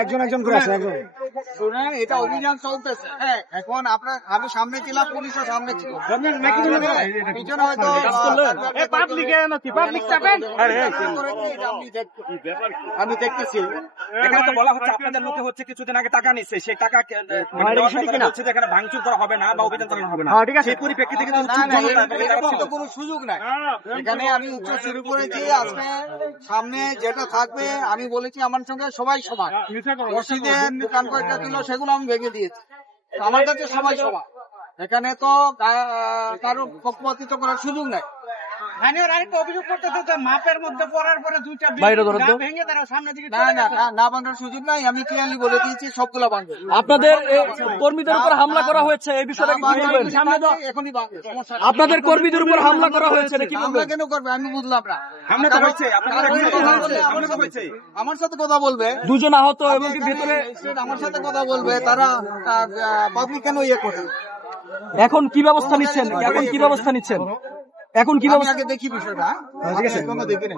একজন একজন করে আসে। শুনেন, এটা অভিযান চলতেছে। এখন আপনার আমি সামনে ছিলাম, পুলিশের সামনে ছিল, পিছনে হয়তো আমি দেখতেছি। এখানে তো বলা হচ্ছে আপনাদের মধ্যে হচ্ছে কিছুদিন আগে টাকা নিচ্ছে, সেই টাকা এখানে ভাঙচুর করা হবে না বা অভিযান চালানো হবে না। সেই পরিপ্রেক্ষিতে কিন্তু কোনো সুযোগ নাই এখানে। আমি উৎসব শুরু করেছি আজকে, সামনে যেটা থাকবে আমি বলেছি আমার সঙ্গে সবাই সমান। মসজিদের কান কয়েকটা ছিল সেগুলো আমি ভেঙে দিয়েছি, আমার কাছে সবাই সমান। এখানে তো কারো পক্ষপাতিত্ব করার সুযোগ নাই। অভিযোগ করতে মাপের মধ্যে পড়ার পরে দুইটা ভেঙে তারা সামনে দিকে না ভাঙার সুযোগ নাই। আমি ক্লিয়ারলি বলে দিয়েছি সবগুলো ভাঙবে। আপনাদের কর্মীদের উপর হামলা করা হয়েছে, এই বিষয়টা কি বলবেন? এখনই ভাঙবে। আপনাদের কর্মীদের উপর হামলা করা হয়েছে, কি হামলা কেন করবে আমি বুঝলাম না। আমার সাথে কথা বলবে, দুজন আহত এবং ভেতরে আমার সাথে কথা বলবে, তারা পাবলিক কেন ইয়ে করে। এখন কি ব্যবস্থা নিচ্ছেন? এখন কি ব্যবস্থা নিচ্ছেন? আগে দেখি বিষয়টা। ঠিক আছে, দেখি না।